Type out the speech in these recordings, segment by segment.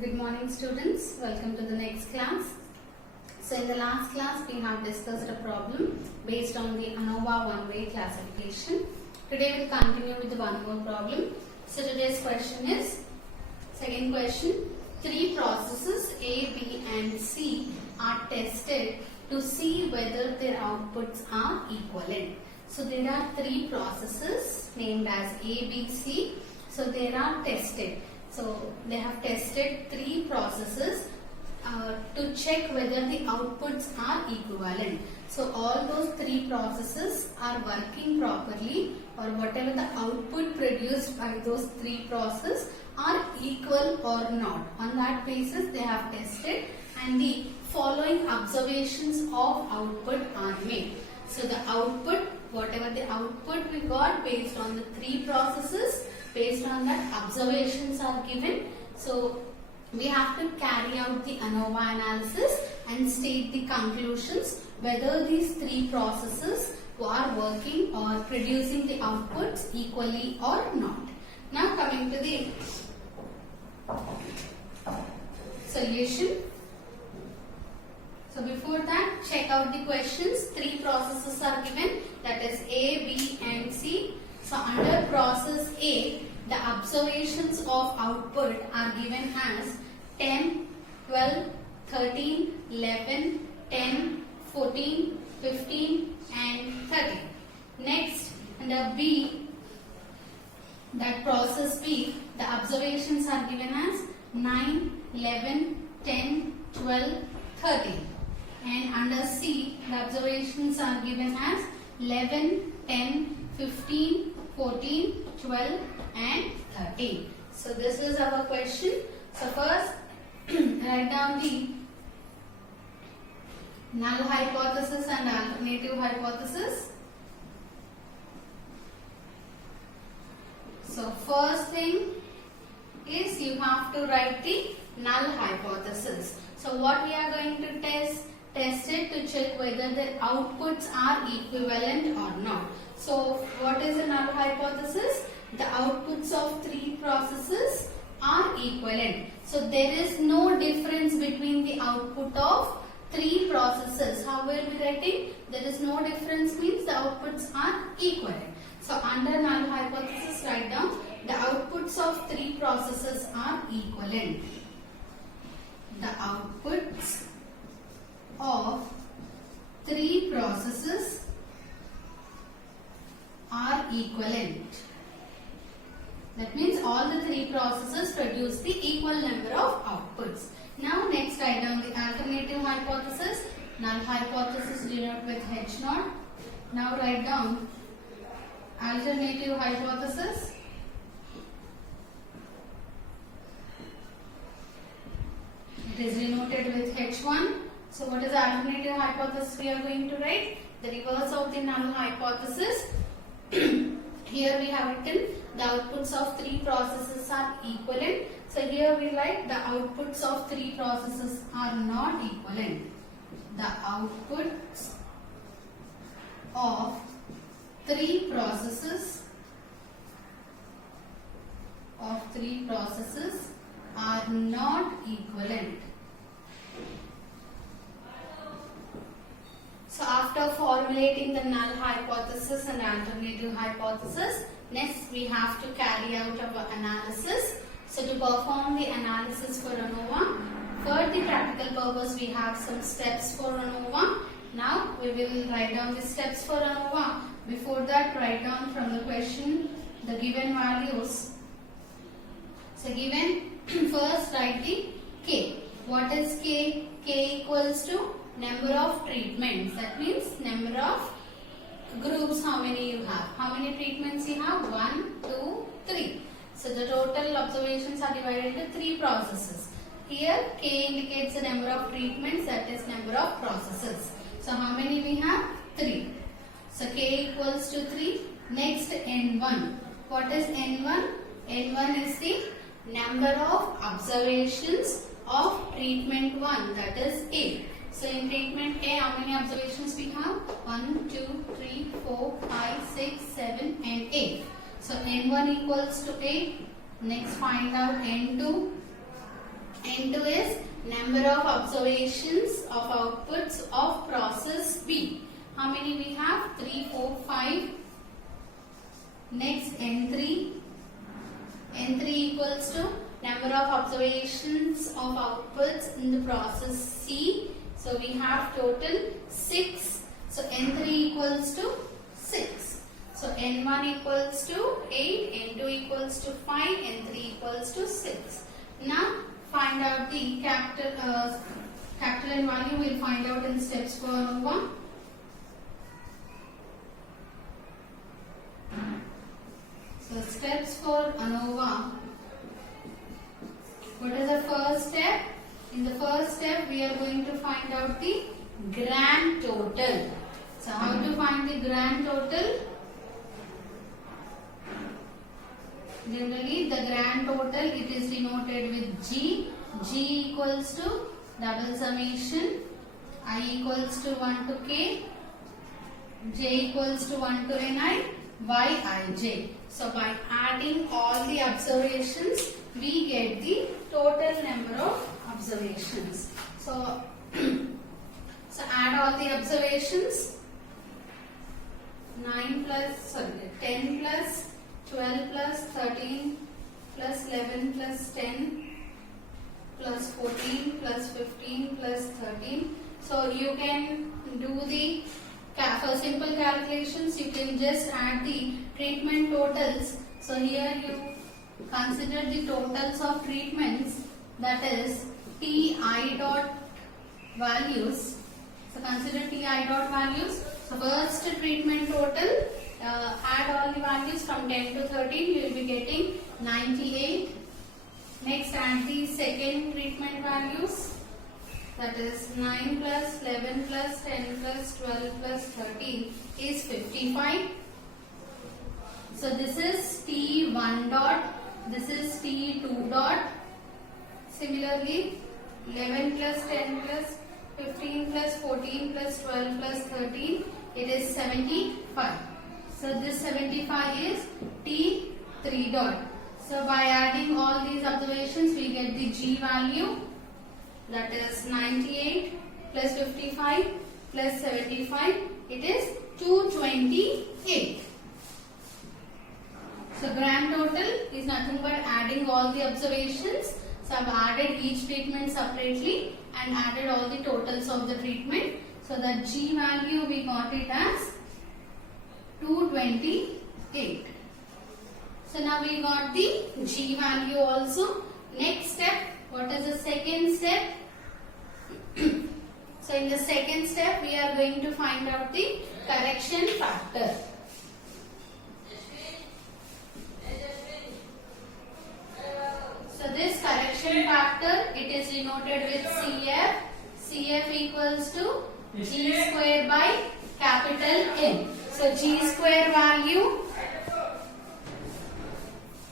Good morning students, welcome to the next class. So in the last class we have discussed a problem based on the ANOVA one-way classification. Today we will continue with one more problem. So today's question is, second question, three processes A, B and C are tested to see whether their outputs are equivalent. So there are three processes named as A, B, C. So they are tested. So they have tested three processes to check whether the outputs are equivalent. So all those three processes are working properly, or whatever the output produced by those three processes are equal or not. On that basis they have tested, and the following observations of output are made. So the output, whatever the output we got based on the three processes, based on that observations are given. So we have to carry out the ANOVA analysis and state the conclusions whether these three processes are working or producing the outputs equally or not. Now coming to the solution. So before that, check out the questions. Three processes are given, that is A, B and C. So under process A, the observations of output are given as 10, 12, 13, 11, 10, 14, 15 and 13. Next, under B, that process B, the observations are given as 9, 11, 10, 12, 13. And under C, the observations are given as 11, 10, 15, 14, 12 and 13. So this is our question. So first write down the null hypothesis and alternative hypothesis. So first thing is you have to write the null hypothesis. So what we are going to test it to check whether the outputs are equivalent or not. So what is the null hypothesis? The outputs of three processes are equivalent. So there is no difference between the output of three processes. How will we writing? There is no difference means the outputs are equivalent. So under null hypothesis, write down the outputs of three processes are equivalent. The outputs of three processes are equivalent. That means all the three processes produce the equal number of outputs. Now next write down the alternative hypothesis. Null hypothesis denoted with H0. Now write down alternative hypothesis. It is denoted with H1. So what is the alternative hypothesis we are going to write? The reverse of the null hypothesis. Here we have written the outputs of three processes are equivalent. So here we write the outputs of three processes are not equivalent. The outputs of three processes are not equivalent. So after formulating the null hypothesis and alternative hypothesis, next we have to carry out our analysis. So to perform the analysis for ANOVA, for the practical purpose we have some steps for ANOVA. Now we will write down the steps for ANOVA. Before that, write down from the question the given values. So given, first write the K. What is K? K equals to number of treatments. That means number of groups, how many you have. How many treatments you have? 1, 2, 3. So the total observations are divided into three processes. Here K indicates the number of treatments, that is number of processes. So how many we have? 3. So K equals to 3. Next N1. What is N1? N1 is the number of observations of treatment 1, that is A. So in treatment A, how many observations we have? 1, 2, 3, 4, 5, 6, 7 and 8. So N1 equals to 8. Next find out N2. N2 is number of observations of outputs of process B. How many we have? 3, 4, 5. Next N3. N3 equals to number of observations of outputs in the process C. So we have total 6. So N3 equals to 6. So N1 equals to 8, N2 equals to 5, N3 equals to 6. Now find out the capital N value. We'll find out in steps for ANOVA. So steps for ANOVA. What is the first step? In the first step, we are going to find out the grand total. So how to find the grand total? Generally, the grand total, it is denoted with G. G equals to double summation. I equals to 1 to K. J equals to 1 to Ni. Yij. So by adding all the observations, we get the total number of observations. So, add all the observations. 10 plus 12 plus 13 plus 11 plus 10 plus 14 plus 15 plus 13. So you can do the for simple calculations, you can just add the treatment totals. So here you consider the totals of treatments, that is Ti dot values. So consider Ti dot values. So first treatment total, add all the values from 10 to 13, you will be getting 98. Next add the second treatment values, that is 9 plus 11 plus 10 plus 12 plus 13 is 55. So this is T1 dot, this is T2 dot. Similarly 11 plus 10 plus 15 plus 14 plus 12 plus 13, it is 75. So this 75 is T3 dot. So by adding all these observations, we get the G value, that is 98 plus 55 plus 75, it is 228. So grand total is nothing but adding all the observations. So I have added each treatment separately and added all the totals of the treatment. So the G value we got it as 228. So now we got the G value also. Next step, what is the second step? So in the second step, we are going to find out the correction factor. So this correction factor, it is denoted with CF. CF equals to G square by capital N. So G square value.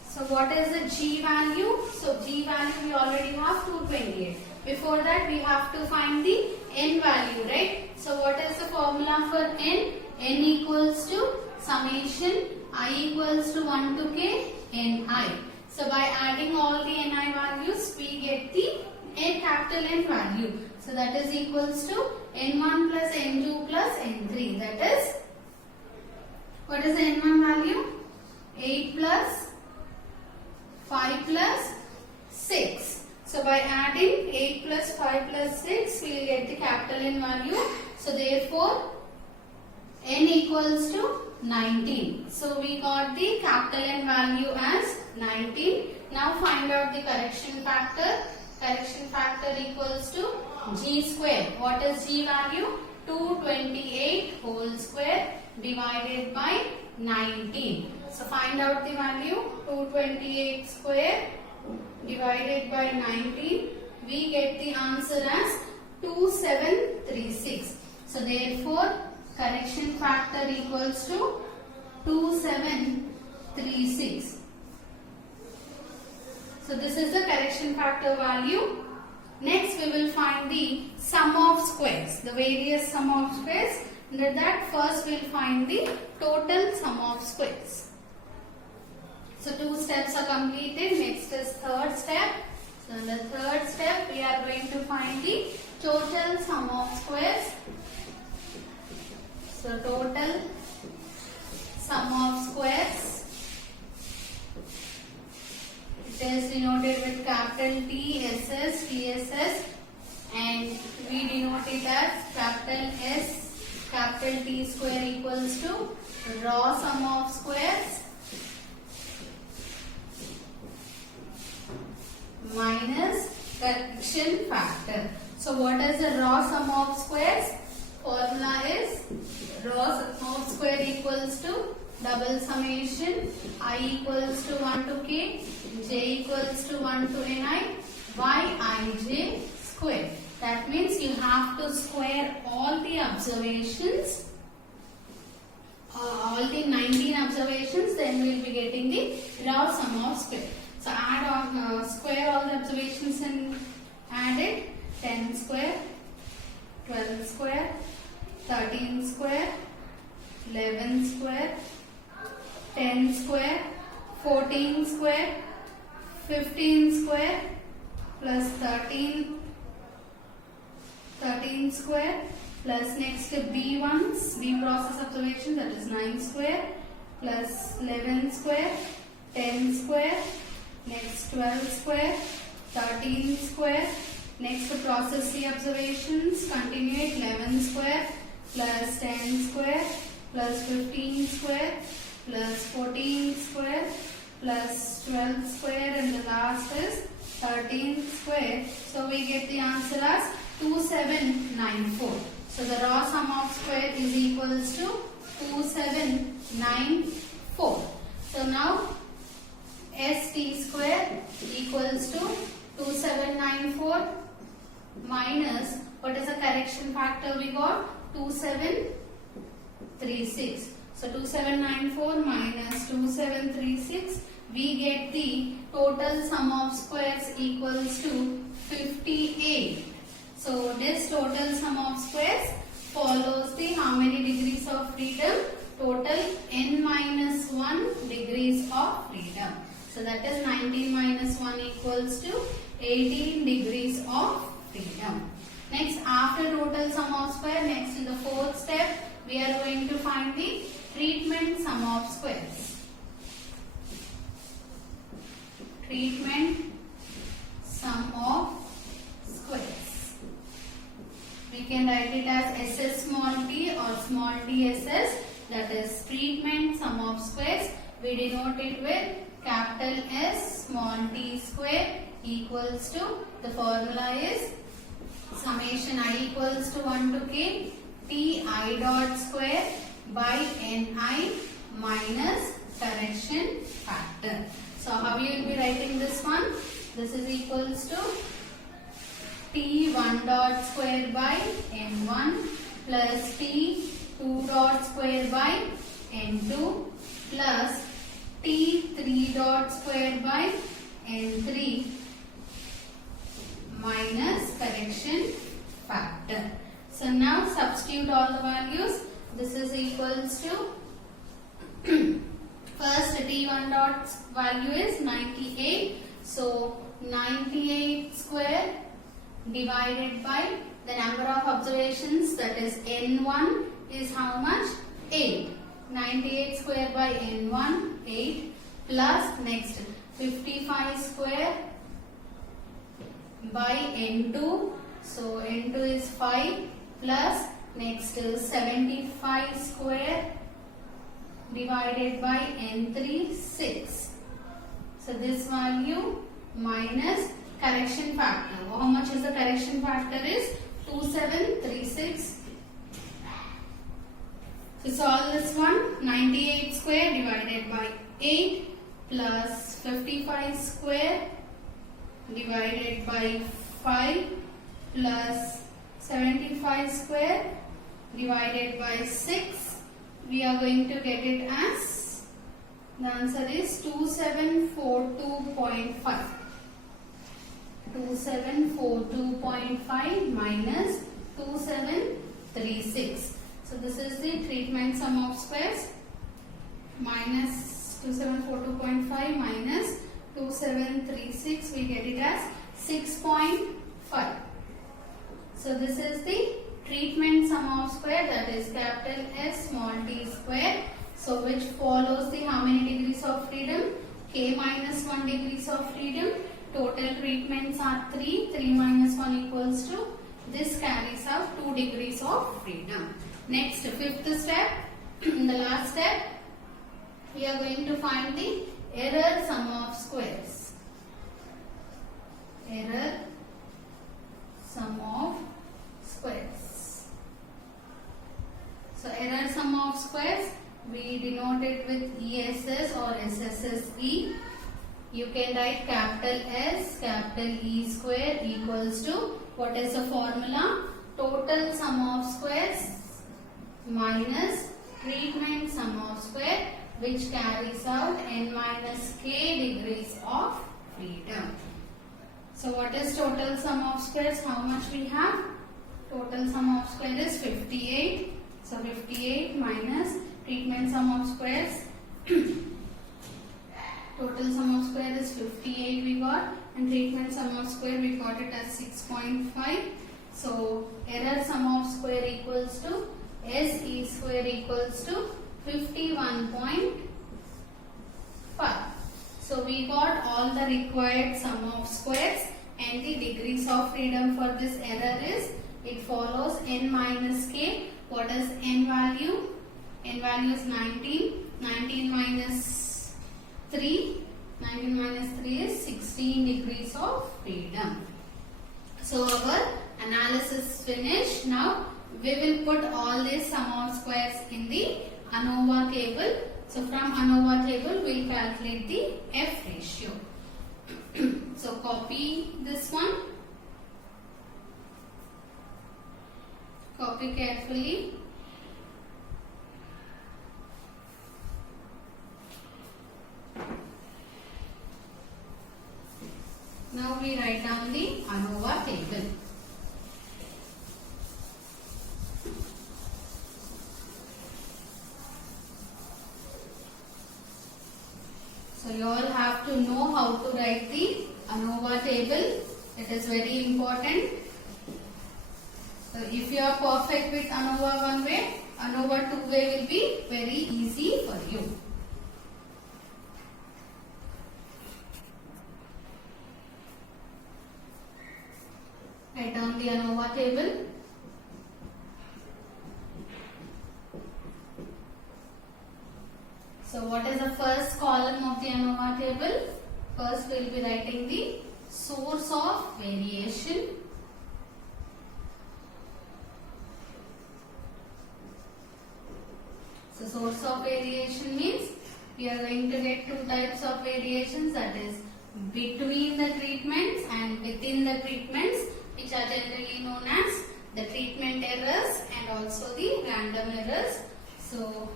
So what is the G value? So G value we already have 228. Before that we have to find the N value, right? So what is the formula for N? N equals to summation I equals to 1 to K Ni. So by adding all the Ni values, we get the capital N value. So that is equals to N1 plus N2 plus N3. That is, what is the N1 value? 8 plus 5 plus 6. So by adding 8 plus 5 plus 6, we will get the capital N value. So therefore, N equals to 19. So we got the capital N value as 19. Now find out the correction factor. Correction factor equals to G square. What is G value? 228 whole square divided by 19. So find out the value. 228 square divided by 19. We get the answer as 2736. So therefore, correction factor equals to 2736. So this is the correction factor value. Next we will find the sum of squares, the various sum of squares. Under that first we will find the total sum of squares. So two steps are completed. Next is third step. So in the third step, we are going to find the total sum of squares. So total sum of squares, it is denoted with capital T, SS, TSS, and we denote it as capital S, capital T square equals to raw sum of squares minus correction factor. So what is the raw sum of squares? Formula is raw sum of square equals to double summation I equals to 1 to k, j equals to 1 to ni, yij square. That means you have to square all the observations, all the 19 observations, then we will be getting the raw sum of square. So add on, square all the observations and add it. 10 square, 12 square, 13 square, 11 square, 10 square, 14 square, 15 square, plus 13 square, plus next B1's, B process observation, that is 9 square, plus 11 square, 10 square, next 12 square, 13 square, next process C observations, continue it, 11 square, plus 10 square, plus 15 square, plus 14 square, plus 12 square, and the last is 13 square. So we get the answer as 2794. So the raw sum of square is equals to 2794. So now ST square equals to 2794 minus, what is the correction factor we got? 2736. So 2794 minus 2736, we get the total sum of squares equals to 58. So this total sum of squares follows the how many degrees of freedom? Total n minus 1 degrees of freedom. So that is 19 minus 1 equals to 18 degrees of freedom. Next, after total sum of square, next in the fourth step, we are going to find the treatment sum of squares. Treatment sum of squares. We can write it as SS small t or small t SS, that is treatment sum of squares. We denote it with capital S small t square equals to, the formula is summation I equals to 1 to k t I dot square by ni minus correction factor. So how you will be writing this one? This is equals to t1 dot square by n1 plus t2 dot square by n2 plus t3 dot square by n3 minus correction factor. So now substitute all the values. This is equals to first t1 dot value is 98. So 98 square divided by the number of observations, that is n1 is how much? 8. 98 square by n1 8 plus next 55 square by n2. So n2 is 5 plus next 75 square divided by n3 6. So this value minus correction factor. How much is the correction factor? Is 2736. So solve this one. 98 square divided by 8 plus 55 square divided by 5 plus 75 square divided by 6. We are going to get it as, the answer is 2742.5. 2742.5 minus 2736. So this is the treatment sum of squares. Minus 2742.5 minus 2736, we get it as 6.5. So this is the treatment sum of square, that is capital S small t square. So which follows the how many degrees of freedom? K minus 1 degrees of freedom. Total treatments are 3. 3 minus 1 equals to, this carries out 2 degrees of freedom. Next, fifth step, in the last step, we are going to find the error sum of squares. Error sum of squares. So error sum of squares, we denote it with ESS or SSSE. You can write capital S, capital E square equals to, what is the formula? Total sum of squares minus treatment sum of square, which carries out n minus k degrees of freedom. So what is total sum of squares? How much we have? Total sum of square is 58. So 58 minus treatment sum of squares. Total sum of square is 58 we got, and treatment sum of square we got it as 6.5. So error sum of square equals to SE square equals to 51.5. So we got all the required sum of squares, and the degrees of freedom for this error is, it follows n minus k. What is n value? N value is 19. 19 minus 3. 19 minus 3 is 16 degrees of freedom. So our analysis is finished. Now we will put all these sum of squares in the ANOVA table. So from ANOVA table we will calculate the F ratio. So copy this one. Copy carefully. Now we write down the ANOVA table. So you all have to know how to write the ANOVA table. It is very important. So if you are perfect with ANOVA one way, ANOVA two way will be very easy for you. Write down the ANOVA table. So what is the first column of the ANOVA table? First we will be writing the source of variation. So source of variation means we are going to get two types of variations, that is between the treatments and within the treatments, which are generally known as the treatment errors and also the random errors. So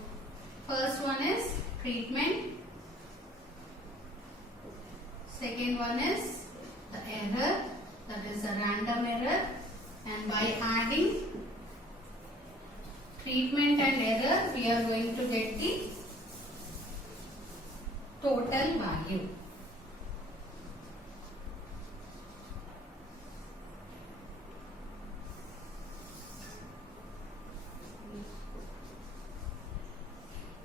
first one is treatment, second one is the error, that is a random error, and by adding treatment and error we are going to get the total value.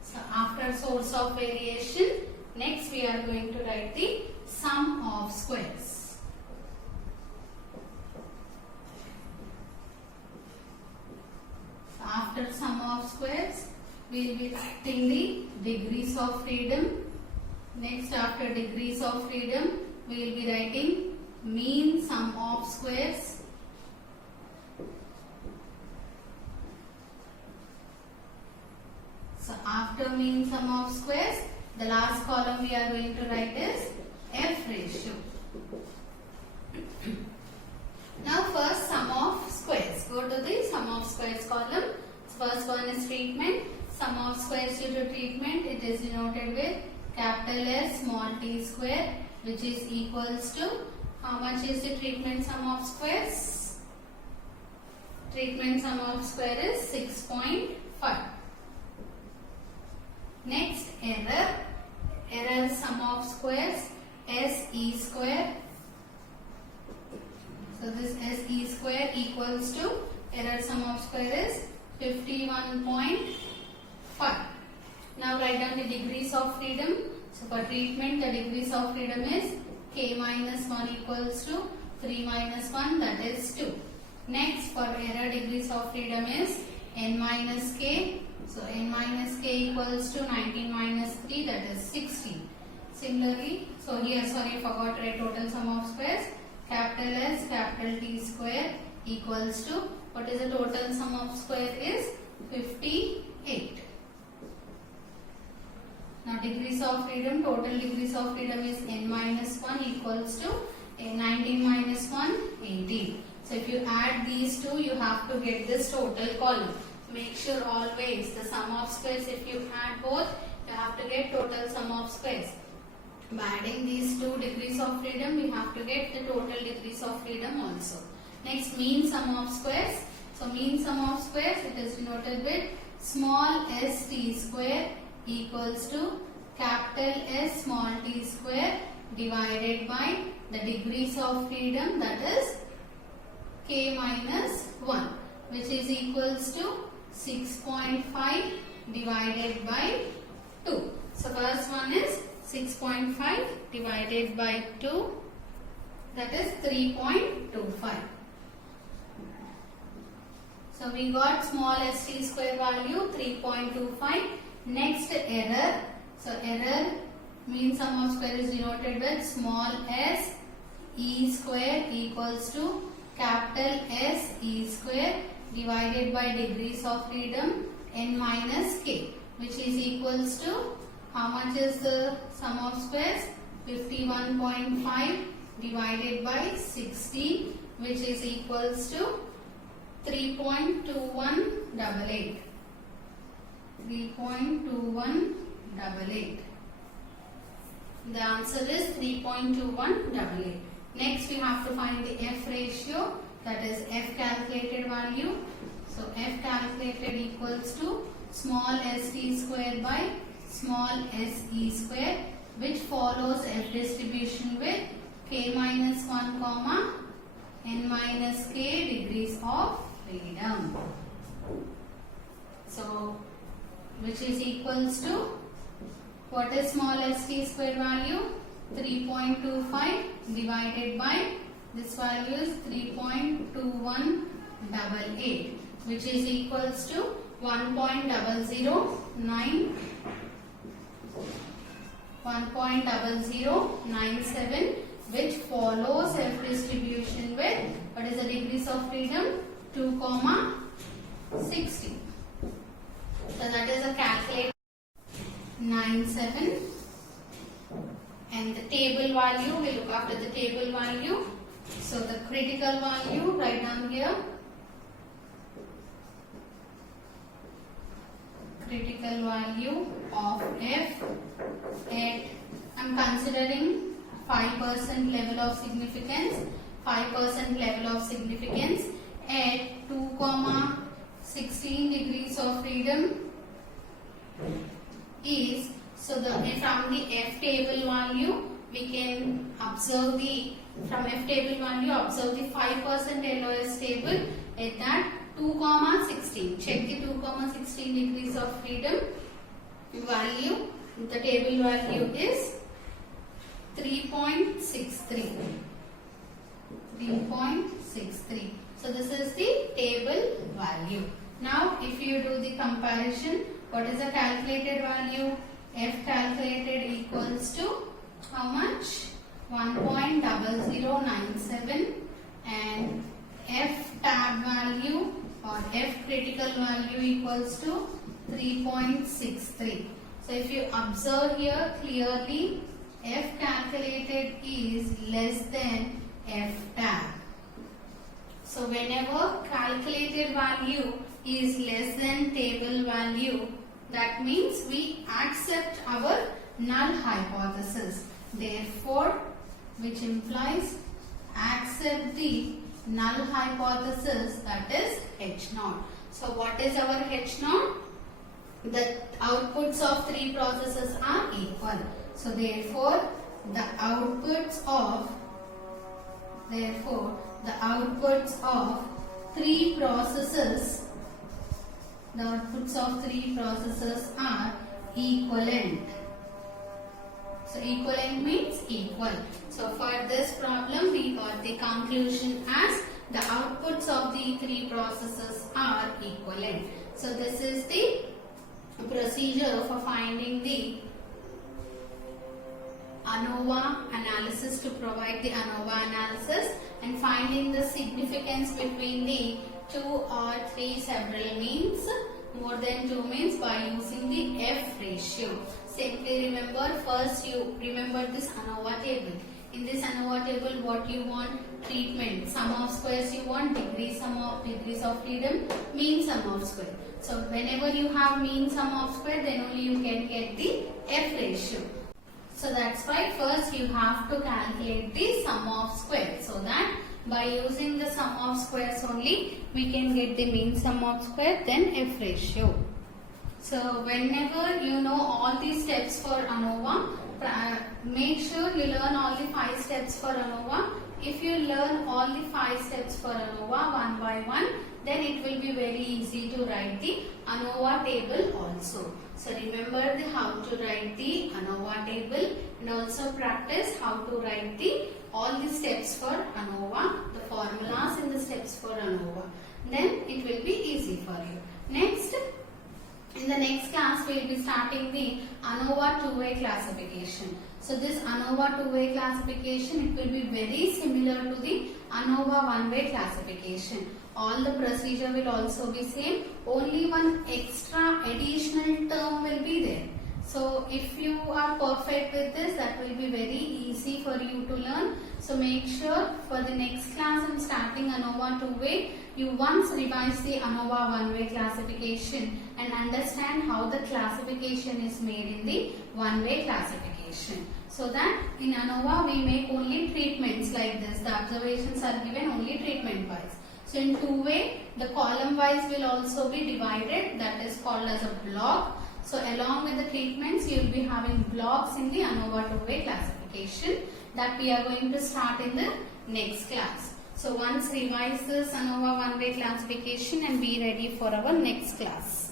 So after source of variation, next we are going to write the sum of squares. So after sum of squares, we will be writing the degrees of freedom. Next, after degrees of freedom, we will be writing mean sum of squares. So after mean sum of squares, the last column we are going to write is F ratio. Now first sum of squares. Go to the sum of squares column. First one is treatment. Sum of squares due to treatment, it is denoted with capital S small t square, which is equals to, how much is the treatment sum of squares? Treatment sum of square is 6.5. Next, error. Error sum of squares, SE square. equals to error sum of square is 51.5. Now write down the degrees of freedom. So for treatment, the degrees of freedom is k minus 1 equals to 3 minus 1, that is 2. Next, for error, degrees of freedom is n minus k. So n minus k equals to 19 minus 3, that is 16. Similarly, so here, sorry, I forgot to write total sum of squares. Capital S, capital T square equals to, what is the total sum of square is 58. Now degrees of freedom, total degrees of freedom is n minus 1 equals to 19 minus 1, 18. So if you add these two, you have to get this total column. Make sure always the sum of squares, if you add both, you have to get total sum of squares. By adding these two degrees of freedom, we have to get the total degrees of freedom also. Next, mean sum of squares. So mean sum of squares, it is denoted with small s t square equals to capital S small t square divided by the degrees of freedom, that is k minus 1, which is equals to 6.5 divided by 2. So first one is 6.5 divided by 2, that is 3.25. So we got small st square value 3.25. Next, error. So error, mean sum of square is denoted with small s e square equals to capital S e square divided by degrees of freedom n minus k, which is equals to, how much is the sum of squares? 51.5 divided by 60, which is equals to 3.2188. 3.2188. The answer is 3.2188. Next, we have to find the F ratio, that is F calculated value. So F calculated equals to small st square by small se square, which follows F distribution with k minus 1 comma n minus k degrees of freedom. So which is equals to, what is small st square value? 3.25 divided by, this value is 3.2188, which is equals to 1.0097, which follows F distribution with, what is the degrees of freedom? 2, 60. So that is a calculate 97, and the table value, we look after the table value. So the critical value, write down here, critical value of F at, I am considering 5% level of significance, 5% level of significance at 2, 16 degrees of freedom is, so the from the F table value we can observe the, from F table value observe the 5% LOS table at that 2, 16. Check the 2, 16 degrees of freedom value. The table value is 3.63. 3.63. So this is the table value. Now if you do the comparison, what is the calculated value? F calculated equals to how much? 1.0097, and F tab value or F critical value equals to 3.63. So if you observe here clearly, F calculated is less than F tab. So whenever calculated value is less than table value, that means we accept our null hypothesis. Therefore, which implies accept the null hypothesis, that is H0. So what is our H0? The outputs of three processes are equal. So therefore, the outputs of three processes, the outputs of three processes are equivalent. So equivalent means equal. So for this problem we got the conclusion as the outputs of the three processes are equivalent. So this is the procedure for finding the ANOVA analysis, to provide the ANOVA analysis and finding the significance between the 2 or 3 several means, more than 2 means, by using the F ratio. Simply remember, first you remember this ANOVA table. In this ANOVA table, what you want? Treatment. Sum of squares you want, degrees of freedom, mean sum of square. So whenever you have mean sum of square, then only you can get the F ratio. So that's why first you have to calculate the sum of squares, so that by using the sum of squares only we can get the mean sum of square, then F ratio. So whenever you know all these steps for ANOVA, make sure you learn all the 5 steps for ANOVA. If you learn all the 5 steps for ANOVA one by one, then it will be very easy to write the ANOVA table also. So remember how to write the ANOVA table and also practice how to write all the steps for ANOVA, the formulas and the steps for ANOVA. Then it will be easy for you. Next, in the next class we will be starting the ANOVA two-way classification. So this ANOVA two-way classification, it will be very similar to the ANOVA one-way classification. All the procedure will also be same, only one extra additional term will be there. So if you are perfect with this, that will be very easy for you to learn. So make sure for the next class I'm starting ANOVA two-way, you once revise the ANOVA one-way classification and understand how the classification is made in the one-way classification. So that in ANOVA we make only treatments like this. The observations are given only treatment wise. So in two-way, the column wise will also be divided, that is called as a block. So along with the treatments, you will be having blocks in the ANOVA two-way classification that we are going to start in the next class. So once revise this ANOVA one-way classification and be ready for our next class.